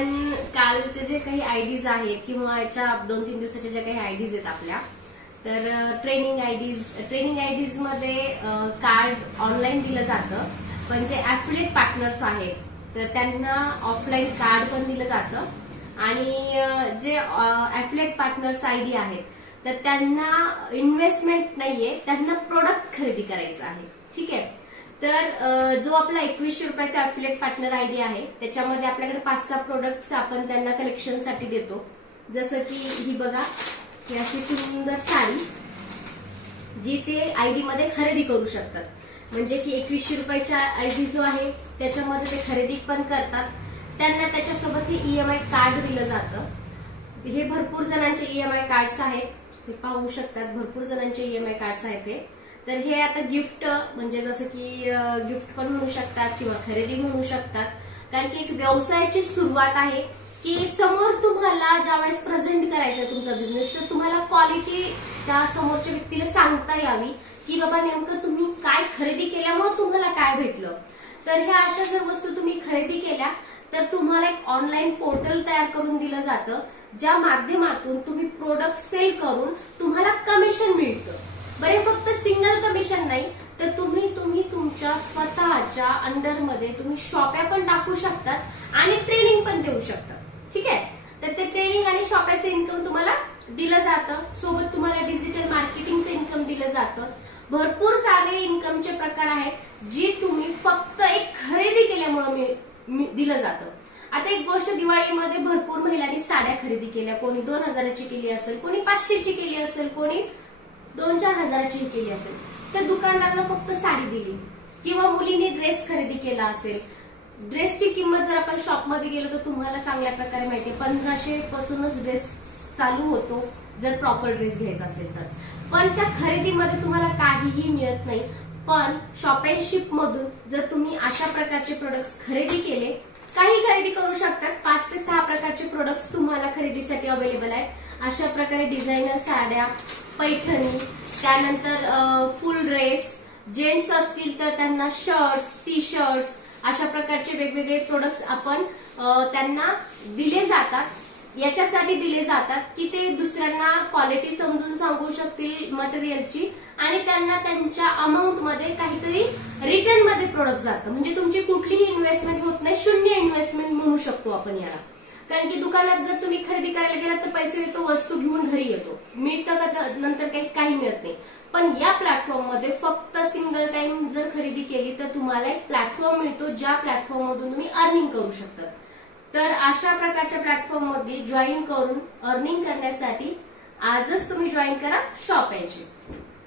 आपण कालचे जे काही आयडीज आहेत किंवा याच्या 2-3 दिवसाच्या ज्या काही आयडीज आहेत आपल्या, तर ट्रेनिंग आयडीज मध्ये कार्ड ऑनलाईन दिलं जातं, पण जे ऍफिलिएट पार्टनर्स आहेत तर त्यांना ऑफलाईन कार्ड पण दिलं जातं. आणि जे ऍफिलिएट पार्टनर्स आयडी आहेत तर त्यांना इन्व्हेस्टमेंट नाहीये, त्यांना प्रोडक्ट खरेदी करायचं आहे. ठीक आहे. तर जो आपला 2100 रुपयाचा ऍफिलिएट पार्टनर आयडी आहे त्याच्यामध्ये आपल्याकडे 5-6 प्रोडक्ट्स आपण त्यांना कलेक्शनसाठी देतो. जसं की ही बघा, ही अशी सुंदर साडी जी ते आयडी मध्ये खरेदी करू शकतात. म्हणजे की 2100 रुपयाचा आयडी जो आहे त्याच्यामध्ये ते खरेदी पण करतात. त्यांना त्याच्यासोबत हे ईएमआय कार्ड दिलं जातं. हे भरपूर जणांचे ईएमआय कार्ड्स आहेत, ते पाहू शकतात. भरपूर जणांचे ईएमआय कार्ड्स आहेत ते. तर हे आता गिफ्ट म्हणजे जसं की गिफ्ट पण म्हणू शकतात किंवा खरेदी म्हणू शकतात. कारण की एक व्यवसायाची सुरुवात आहे की समोर तुम्हाला ज्यावेळेस प्रेझेंट करायचा तुमचा बिझनेस तर तुम्हाला क्वालिटी त्या समोरच्या व्यक्तीला सांगता यावी की बाबा नेमकं तुम्ही काय खरेदी केल्यामुळे तुम्हाला काय भेटलं. तर ह्या अशा जर वस्तू तुम्ही खरेदी केल्या तर तुम्हाला एक ऑनलाईन पोर्टल तयार करून दिलं जातं, ज्या माध्यमातून तुम्ही प्रोडक्ट सेल करून तुम्हाला कमिशन मिळतं. बरे फक्त सिंगल कमिशन नाही तर तुम्ही तुमच्या स्वतःच्या अंडरमध्ये तुम्ही शॉप्या पण टाकू शकतात आणि ट्रेनिंग पण देऊ शकतात. ठीक आहे. तर ते ट्रेनिंग आणि शॉप्याचं इन्कम तुम्हाला दिलं जातं. सोबत तुम्हाला डिजिटल मार्केटिंगचं इन्कम दिलं जातं. भरपूर सारे इन्कमचे प्रकार आहेत जी तुम्ही फक्त एक खरेदी केल्यामुळे दिलं जातं. आता एक गोष्ट, दिवाळीमध्ये भरपूर महिलांनी साड्या खरेदी केल्या. कोणी 2000ची केली असेल, कोणी 500ची केली असेल, कोणी 2-4 हजाराची केली असेल. त्या दुकानदाराला फक्त साडी दिली. किंवा मुलींनी ड्रेस खरेदी केला असेल. ड्रेसची किंमत जर आपण शॉपमध्ये गेलो तर तुम्हाला चांगल्या प्रकारे माहिती 1500 पासूनच ड्रेस चालू होतो जर प्रॉपर ड्रेस घ्यायचा असेल तर. पण त्या खरेदीमध्ये तुम्हाला काहीही मिळत नाही. पण शॉपिंगशिप मधून जर तुम्ही अशा प्रकारचे प्रोडक्ट्स खरेदी केले, काही खरेदी करू शकतात. 5 ते 6 प्रकारचे प्रोडक्ट्स तुम्हाला खरेदीसाठी अवेलेबल आहेत. अशा प्रकारे डिझायनर साड्या, पैठणी, त्यानंतर फुल ड्रेस, जेंट्स असतील तर त्यांना शर्ट्स, टी शर्ट्स, अशा प्रकारचे वेगवेगळे प्रोडक्ट्स आपण त्यांना दिले जातात. याच्यासाठी दिले जातात की ते दुसऱ्यांना क्वालिटी समजून सांगू शकतील मटेरियलची आणि त्यांना त्यांच्या अमाऊंट मध्ये काहीतरी रिटर्न मध्ये प्रोडक्ट जातं. म्हणजे तुमची कुठलीही इन्व्हेस्टमेंट होत नाही, शून्य इन्व्हेस्टमेंट म्हणू शकतो आपण याला. कारण की दुकानात जर तुम्ही खरेदी करायला गेलात तर पैसे देतो, वस्तू घेऊन घरी येतो, मिळतं का नंतर काही मिळत नाही. पण या प्लॅटफॉर्म मध्ये फक्त सिंगल टाइम जर खरेदी केली तर तुम्हाला एक प्लॅटफॉर्म मिळतो ज्या प्लॅटफॉर्म मधून तुम्ही अर्निंग करू शकता. तर अशा प्रकारच्या प्लॅटफॉर्म मध्ये जॉईन करून अर्निंग करण्यासाठी आजच तुम्ही जॉईन करा शॉपिंगची.